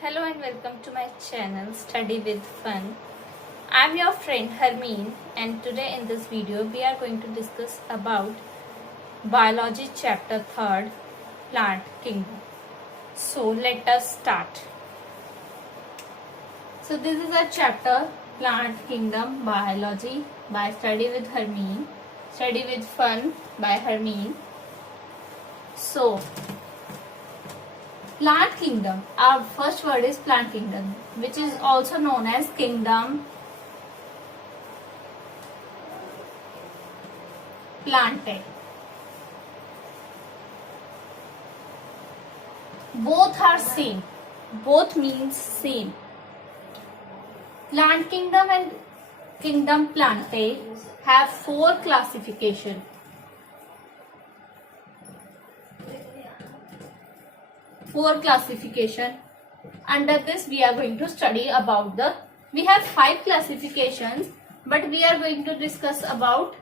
Hello and welcome to my channel Study with Fun. I'm your friend Hermine, and today in this video we are going to discuss about Biology chapter 3rd, Plant Kingdom. So let us start. So this is a chapter, Plant Kingdom Biology by Study with Hermine. Study with Fun by Hermine. So Plant kingdom. Our first word is plant kingdom, which is also known as kingdom plantae. Both are same. Both means same. Plant kingdom and kingdom plantae have 4 classification. Under this we are going to study about we have 5 classifications, but we are going to discuss about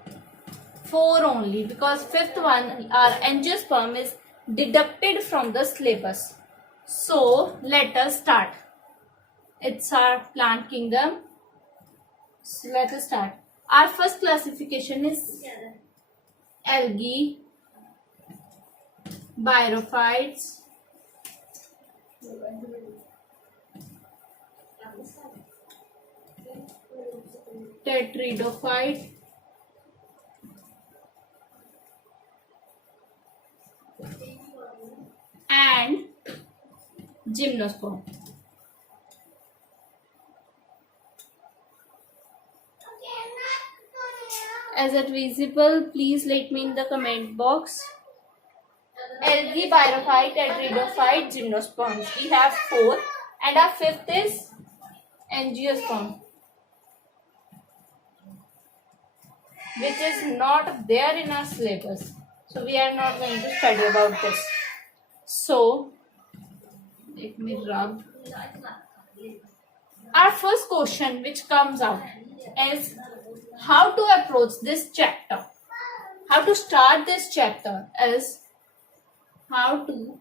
4 only, because 5th one, our angiosperm, is deducted from the syllabus. So let us start. It's our plant kingdom. So let us start. Our first classification is algae, bryophytes, tetridophyte, and gymnosperm. Is it visible? Please let me in the comment box. Algae, bryophyte, tetridophyte, gymnosperms. We have 4, and our 5th is angiosperm, which is not there in our syllabus. So we are not going to study about this. So let me rub. Our first question which comes out is how to approach this chapter. How to start this chapter is how to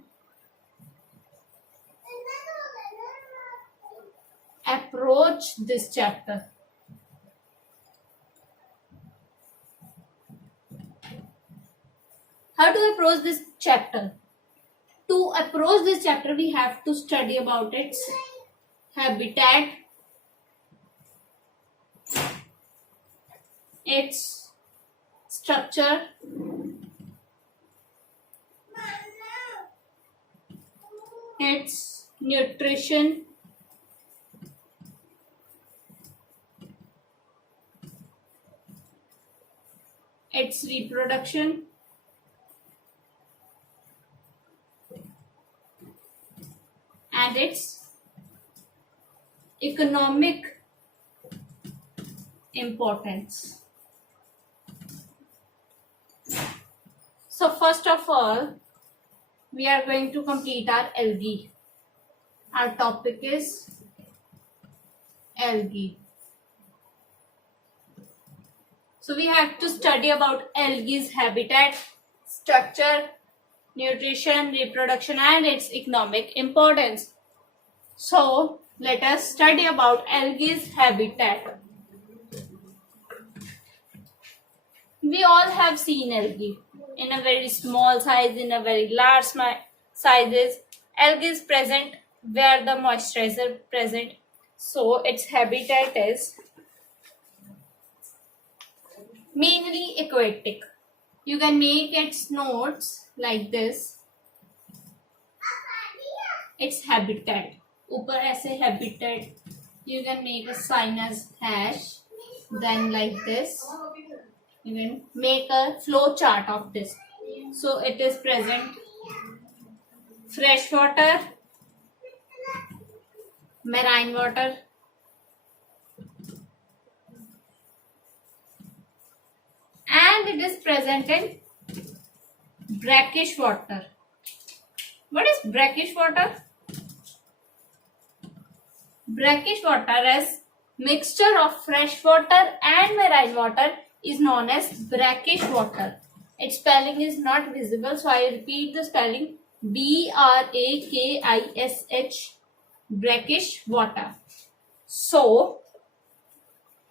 approach this chapter. How to approach this chapter? To approach this chapter, we have to study about its habitat, its structure, its nutrition, its reproduction, and its economic importance. So first of all, we are going to complete our algae. Our topic is algae. So we have to study about algae's habitat, structure, nutrition, reproduction, and its economic importance. So let us study about algae's habitat. We all have seen algae in a very small size, in a very large sizes. Algae is present where the moisturizer present. So its habitat is mainly aquatic. You can make its notes like this. Its habitat. ऊपर ऐसे habitat. You can make a sign as hash. Then like this. You can make a flow chart of this. So it is present fresh water, marine water, and it is present in brackish water. What is brackish water? Brackish water is mixture of fresh water and marine water is known as brackish water. Its spelling is not visible, so I repeat the spelling: BRAKISH brackish water. So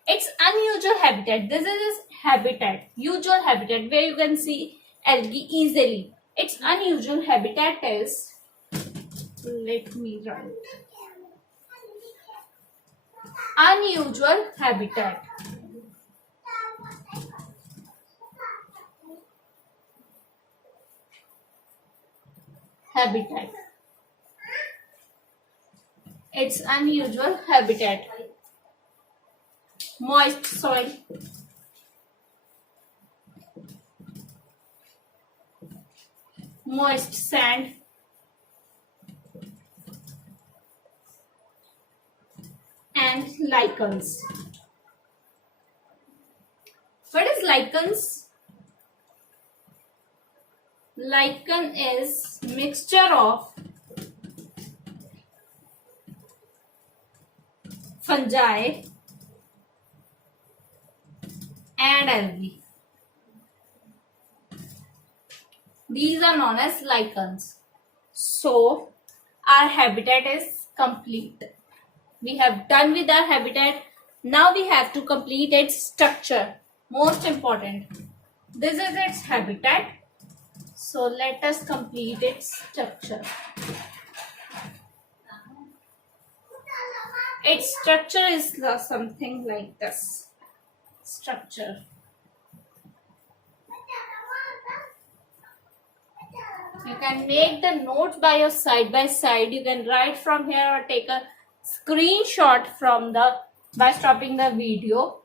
its unusual habitat. This is its habitat, usual habitat where you can see algae easily. Its unusual habitat is, let me write, unusual habitat. Habitat. Its unusual habitat. Moist soil, moist sand, and lichens. What is lichens? Lichen is mixture of fungi and algae. These are known as lichens. So our habitat is complete. We have done with our habitat. Now we have to complete its structure. Most important. This is its habitat. So let us complete its structure. Its structure is something like this. Structure. You can make the notes by your side by side. You can write from here or take a screenshot from by stopping the video.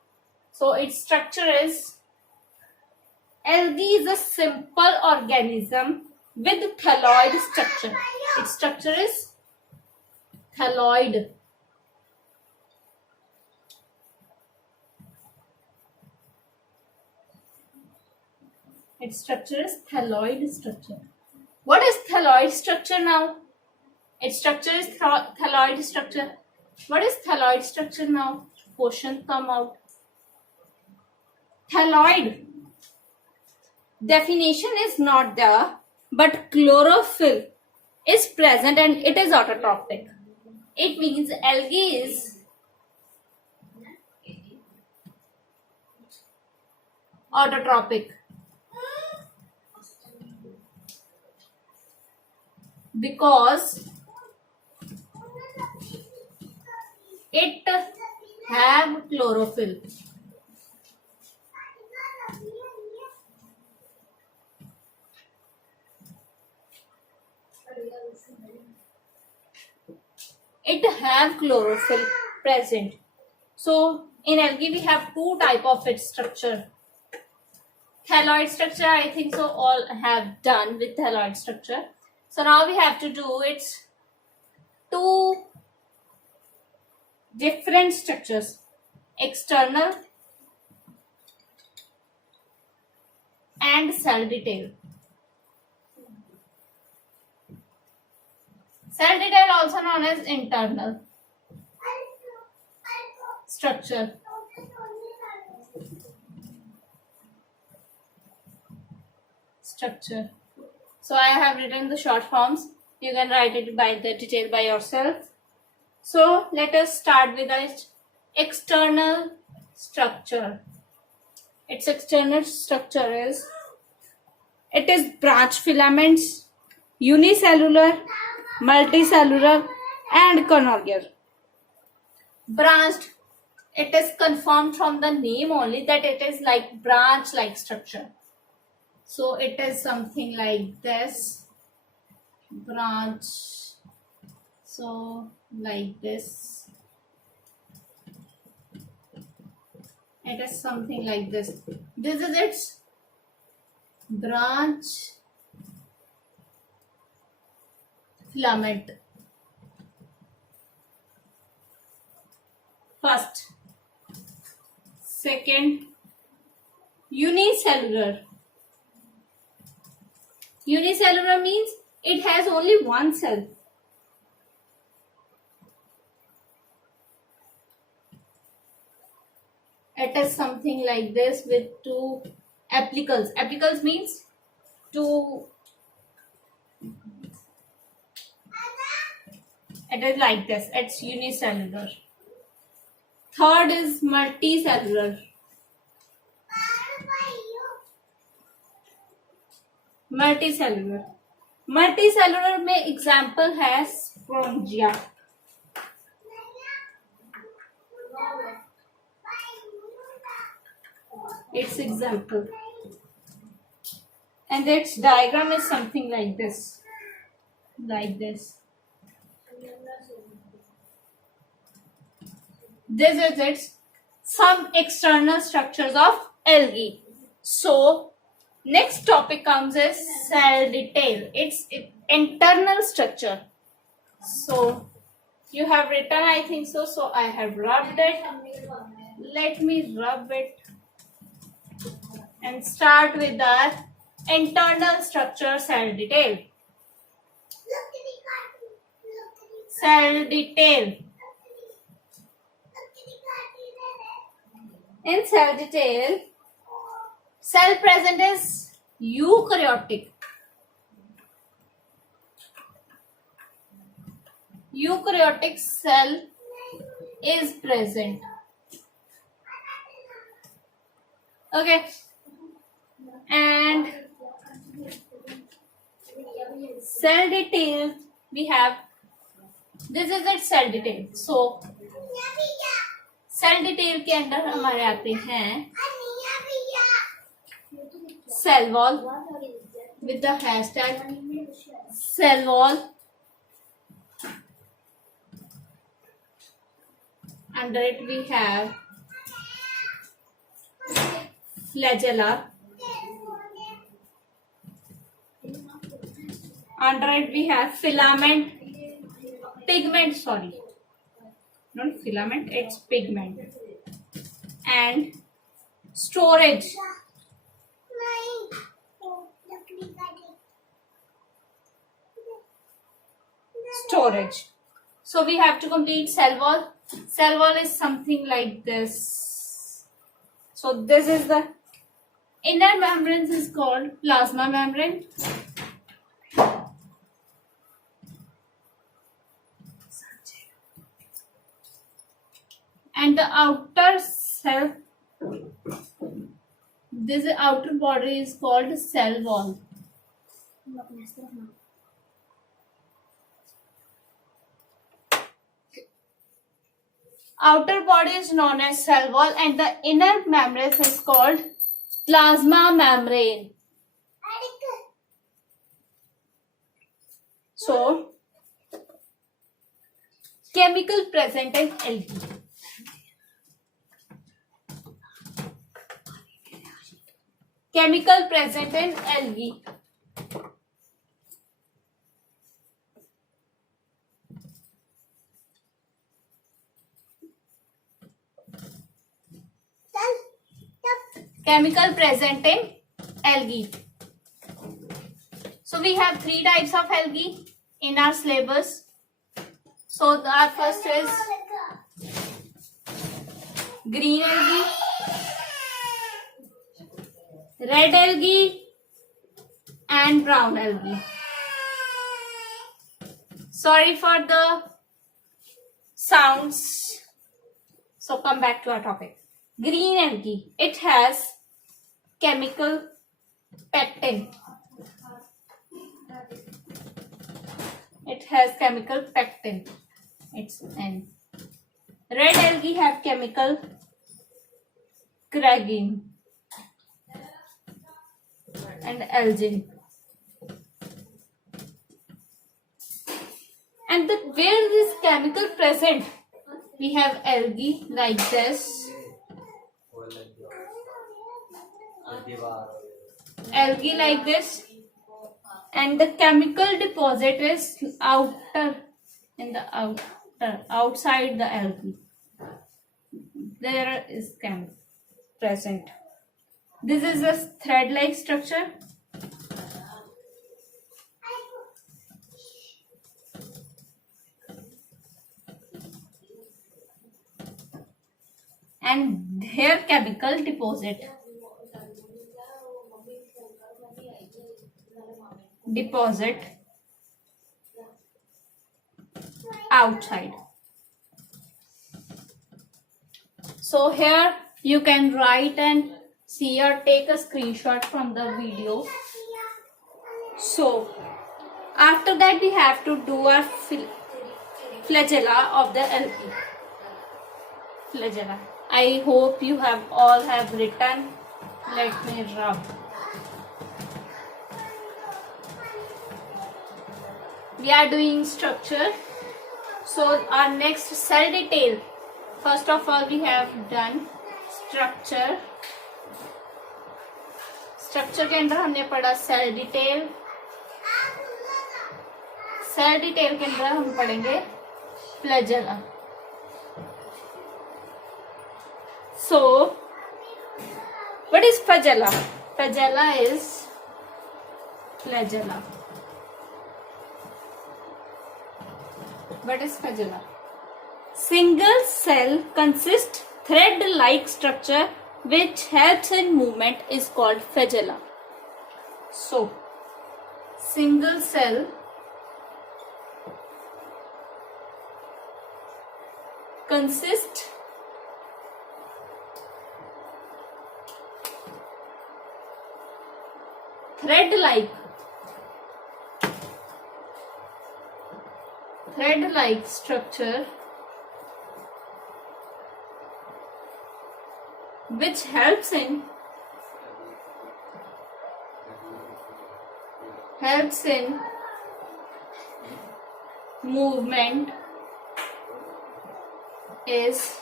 So its structure is, algae is a simple organism with thalloid structure. Its structure is thalloid. Its structure is thalloid structure. What is thalloid structure now? Its structure is thalloid structure. What is thalloid structure now? Question come out. Thalloid. Definition is not there, but chlorophyll is present and it is autotrophic. It means algae is autotrophic. Because it have chlorophyll. It have chlorophyll present. So in algae we have two type of its structure. Thalloid structure, I think so all have done with thalloid structure. So now we have to do its two different structures, external and cell detail. Cell detail also known as internal structure. So I have written the short forms. You can write it by the detail by yourself. So let us start with its external structure. Its external structure is, it is branch filaments, unicellular, multicellular and conjugal. Branched, it is confirmed from the name only that it is like branch like structure. So it is something like this, branch, so like this. It is something like this. This is its branch filament. First. Second, unicellular. Unicellular means it has only one cell. It is something like this with two apicals. Apicals means two It is like this. It's unicellular. Third is multicellular. Multicellular. Multicellular में example है spongia. Its example. And its diagram is something like this. Like this. This is its some external structures of algae. So next topic comes is cell detail. Its internal structure. So you have written, I think so. So I have rubbed it. Let me rub it and start with the internal structure cell detail. Cell detail. In cell detail, cell present is eukaryotic. Eukaryotic cell is present. Okay. And cell detail, we have, this is its cell detail. So cell detail के अंदर हमारे आते हैं cell wall with the hashtag cell wall, under it we have flagella, under it we have filament, pigment, sorry, not filament, it's pigment, and storage. Storage. So we have to complete cell wall. Cell wall is something like this. So this is the inner membrane is called plasma membrane. And the outer cell, this outer body is called cell wall. Outer body is known as cell wall and the inner membrane is called plasma membrane. So, chemical present in algae. Chemical present in algae. Chemical present in algae. So we have three types of algae in our syllabus. So our first is green algae, red algae, and brown algae. Sorry for the sounds. So come back to our topic. Green algae, it has chemical pectin. It has chemical pectin. It's N. Red algae have chemical cragin and algin. And where is chemical present? We have algae like this. Algae like this, and the chemical deposit is outside the algae. There is chemical present. This is a thread-like structure. And here chemical deposit. outside. So here you can write and see or take a screenshot from the video. So after that we have to do our flagella of the algae. Flagella. I hope you have all have written. Let me rub. We are doing structure. So our next cell detail. First of all we have done structure. Structure के अंदर हमने पढ़ा cell detail. Cell detail के अंदर हम पढ़ेंगे flagella. So what is flagella? Flagella is flagella. What is flagella? Single cell consists thread-like structure which helps in movement is called flagella. So single cell consists thread-like structure which helps in movement is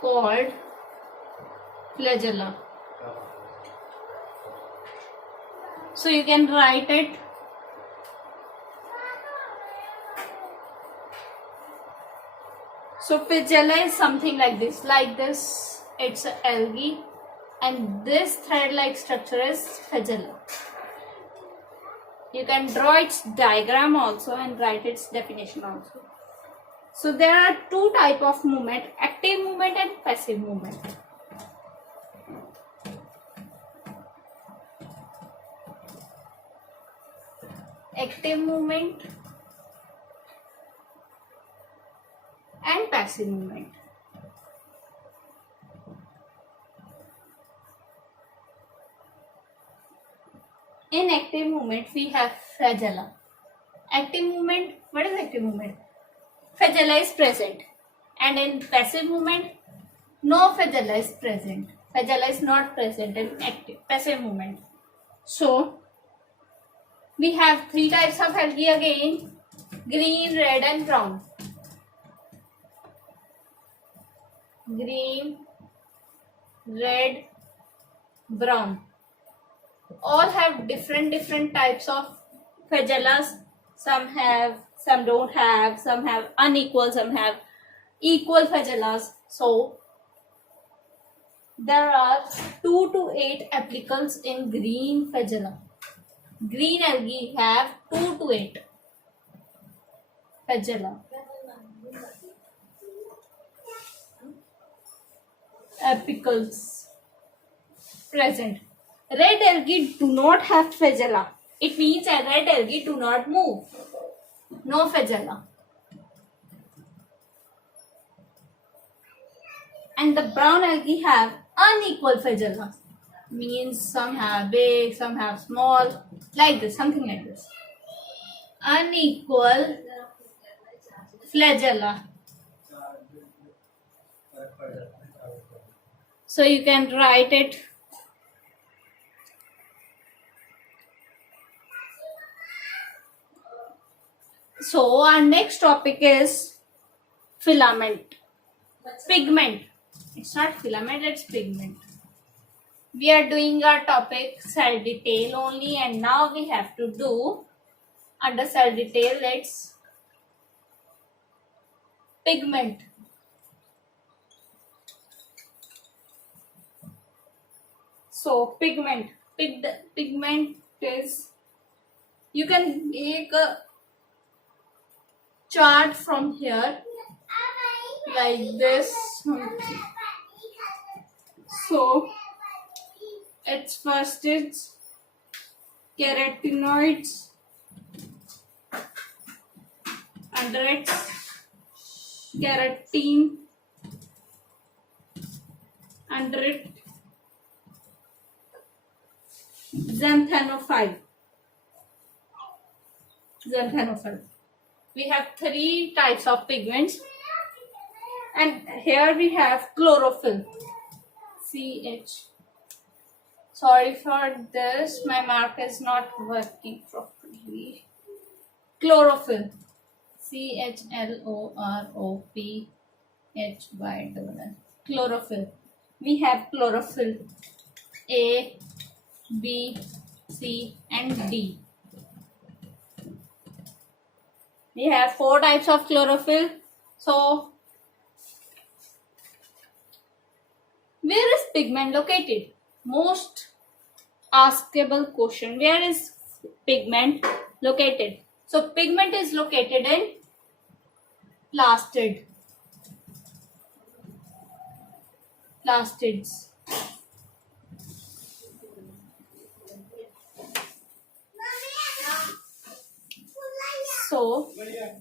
called flagella. So you can write it. So flagella is something like this. It's an algae, and this thread-like structure is flagella. You can draw its diagram also and write its definition also. So there are two types of movement: active movement and passive movement. Active movement and passive movement. In active movement we have flagella. Active movement, what is active movement? Flagella is present. And in passive movement, no flagella is present. Flagella is not present in passive movement. So we have three types of algae again: green, red and brown. Green, red, brown. All have different types of flagellas. Some have, some don't have, some have unequal, some have equal flagellas. So there are 2 to 8 applicants in green flagella. Green algae have 2 to 8 flagella. Apicals present. Red algae do not have flagella. It means a red algae do not move. No flagella. And the brown algae have unequal flagella. Means some have big, some have small, like this, something like this. Unequal flagella. So you can write it. So our next topic is filament. Pigment. It's not filament, it's pigment. We are doing our topic cell detail only, and now we have to do under cell detail, let's pigment. So pigment. Pigment is, you can make a chart from here like this. So its first is carotenoids, under its Carotene under it xanthanophile. We have three types of pigments, and here we have chlorophyll. CH. Sorry for this, my mark is not working properly. Chlorophyll. CHLOROPHY. Chlorophyll. We have chlorophyll A, B, C, and D. We have four types of chlorophyll. So, where is pigment located? Most askable question. Where is pigment located? So, pigment is located in plastids. So, we have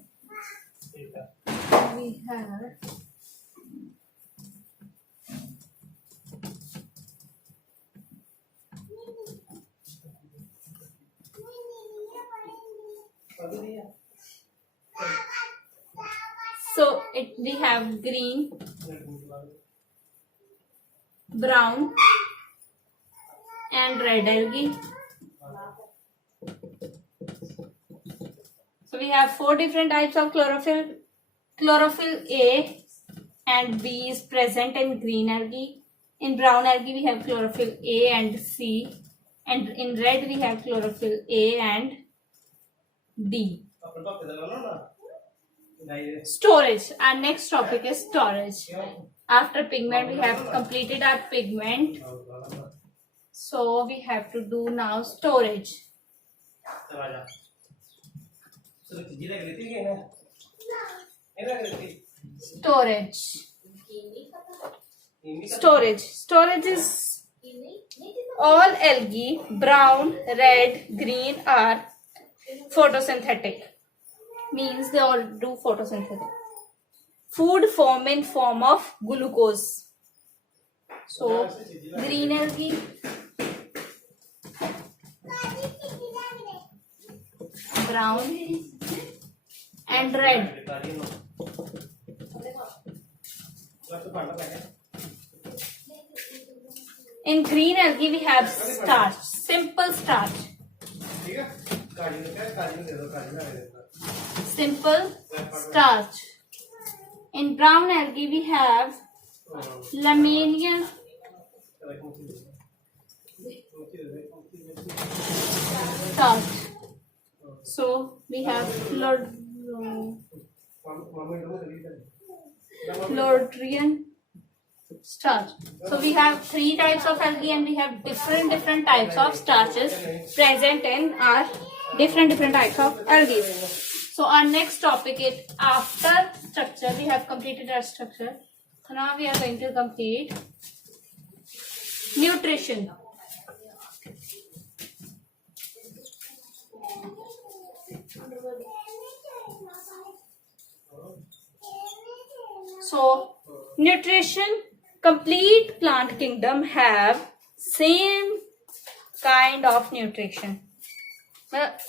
we have green, brown, and red algae. So we have four different types of chlorophyll. Chlorophyll A and B is present in green algae. In brown algae we have chlorophyll A and C, and in red we have chlorophyll A and D. Storage. Our next topic is storage. After pigment, we have completed our pigment. So we have to do now storage. Storage is all algae, brown, red, green are photosynthetic. Means they all do photosynthetic. Food form in form of glucose. So green algae, brown, and red. In green algae we have starch, simple starch. In brown algae we have mammalian starch. So we have Floridian starch. So we have three types of algae and we have different types of starches present in our different types of algae. So our next topic is after structure. We have completed our structure. So now we are going to complete nutrition. So nutrition, complete plant kingdom have same kind of nutrition.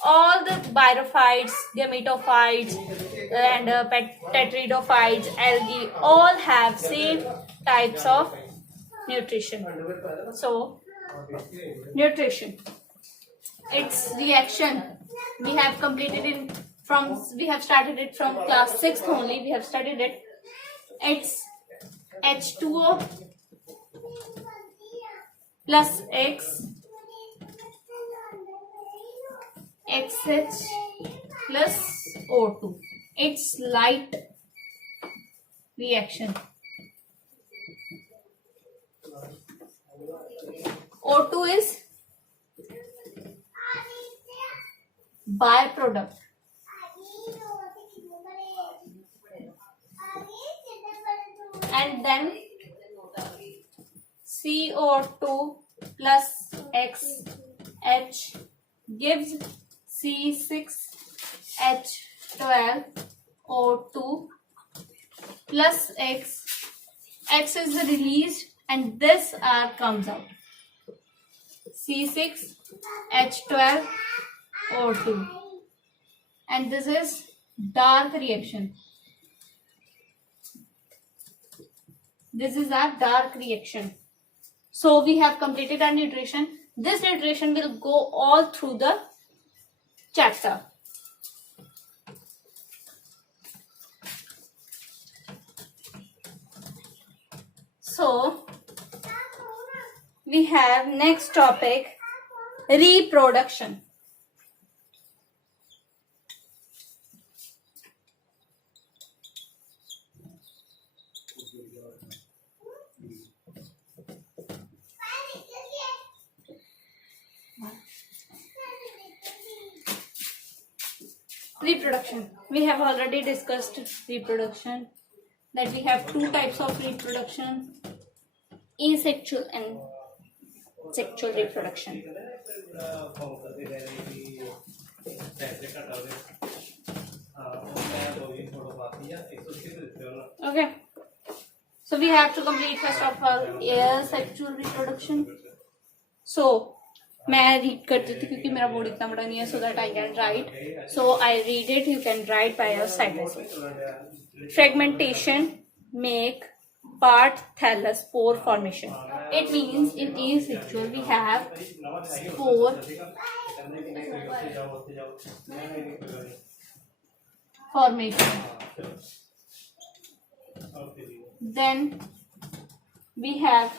All the birophytes, gametophytes, and tetridophytes, algae, all have same types of nutrition. So, nutrition, its reaction, we have completed we have started it from class 6th only. We have studied it. It's H2O plus X, XH plus O2. It's light reaction. O2 is byproduct. And then CO2 plus XH gives C6H12O2 plus X. X is released and this R comes out. C6H12O2. And this is dark reaction. This is a dark reaction. So we have completed our nutrition. This nutrition will go all through the chapter. So we have next topic, reproduction. Reproduction. We have already discussed reproduction, that we have two types of reproduction, asexual and sexual reproduction. Okay. So we have to complete first of all asexual reproduction. So मैं read करती थी क्योंकि मेरा board इतना बड़ा नहीं है, so that I can write. So I read it. You can write by your side by side. Fragmentation make part thallus spore formation. It means in asexual we have spore formation. Then we have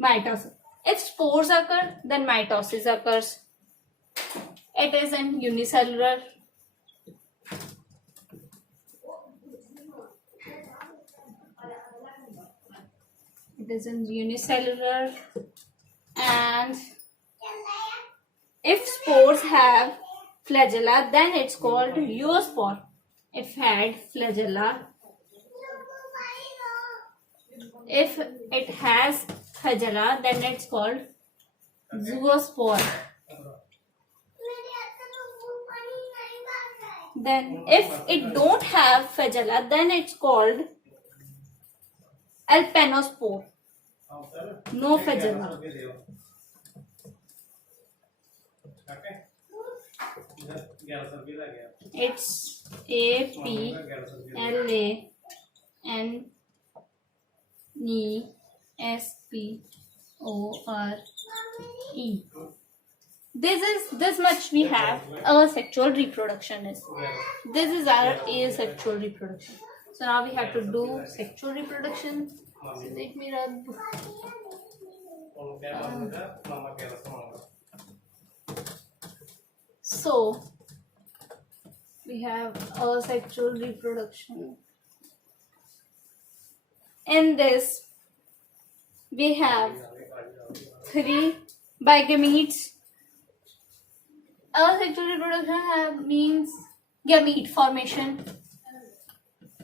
mitosis. If spores occur, then mitosis occurs. It is in unicellular. It is in unicellular. And if spores have flagella, then it's called zoospore. If had flagella, if it has flagella, then it's called zoospore. Then if it don't have flagella, then it's called alpenospore. No flagella. It's APLANESPORE. This much we have asexual reproduction is. This is our asexual reproduction. So now we have to do sexual reproduction. So let me rub. So we have asexual reproduction. In this we have 3 bigametes. Asexual reproduction means gamete formation.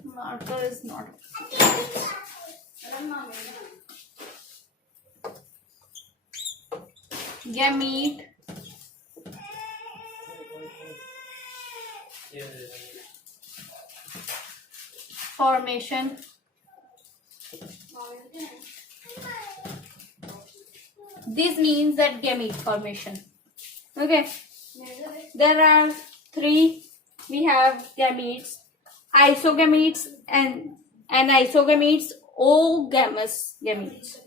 Marker is not. Gamete formation. This means that gamete formation. Okay. There are 3. We have gametes, isogametes and anisogametes, ogamous gametes.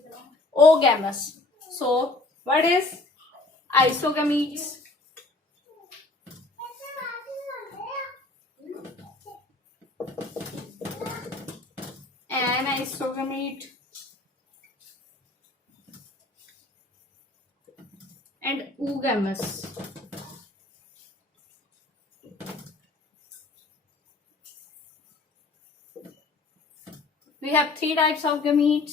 Ogamous. So what is isogametes? Anisogamete and oogamous. We have 3 types of gametes.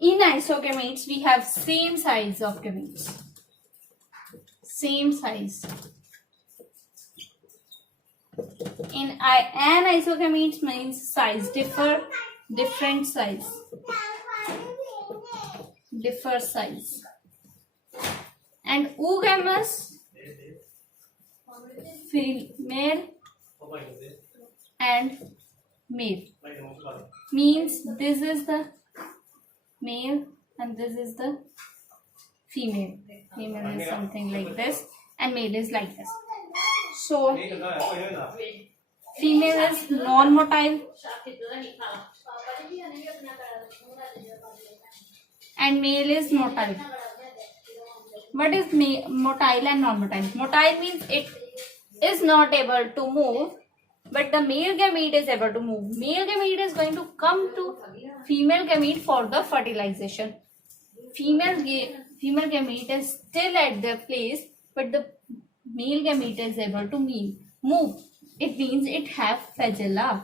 In isogametes, we have same size of gametes. Same size. In anisogametes means size differ, different size. Differ size. And oogamous, female and male. Means this is the male and this is the female. Female is something like this and male is like this. So female is non-motile and male is motile. What is motile and non-motile? Motile means it is not able to move, but the male gamete is able to move. Male gamete is going to come to female gamete for the fertilization. Female gamete is still at their place, but the male gamete is able to move. It means it have flagella,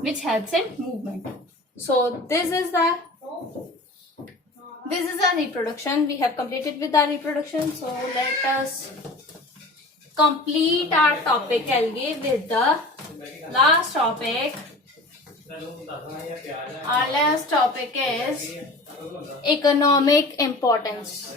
which helps in movement. So this is our reproduction. We have completed with our reproduction. So let us complete our topic algae with the last topic. Our last topic is economic importance.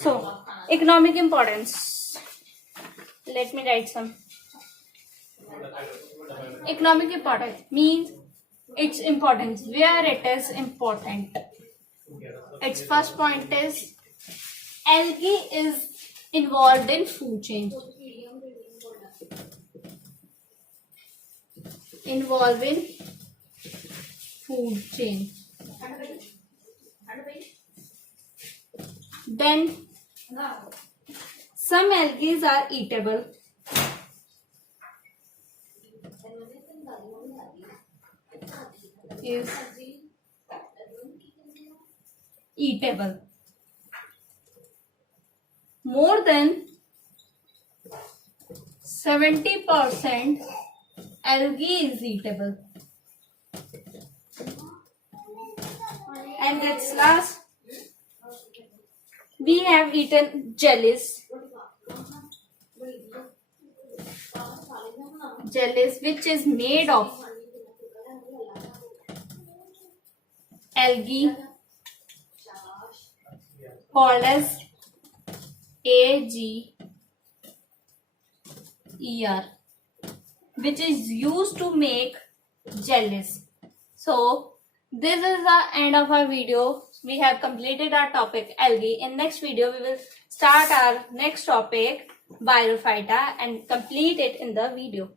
So, economic importance. Let me write some. Economic importance means its importance, where it is important. Its first point is algae is involved in food chain. Involving food chain. Then some algae are eatable. Is eatable. More than 70% algae is eatable. And that's last. We have eaten jellies. Jellies which is made of algae called as AGER, which is used to make jellies. So this is the end of our video. We have completed our topic algae. In next video we will start our next topic, Biophyta, and complete it in the video.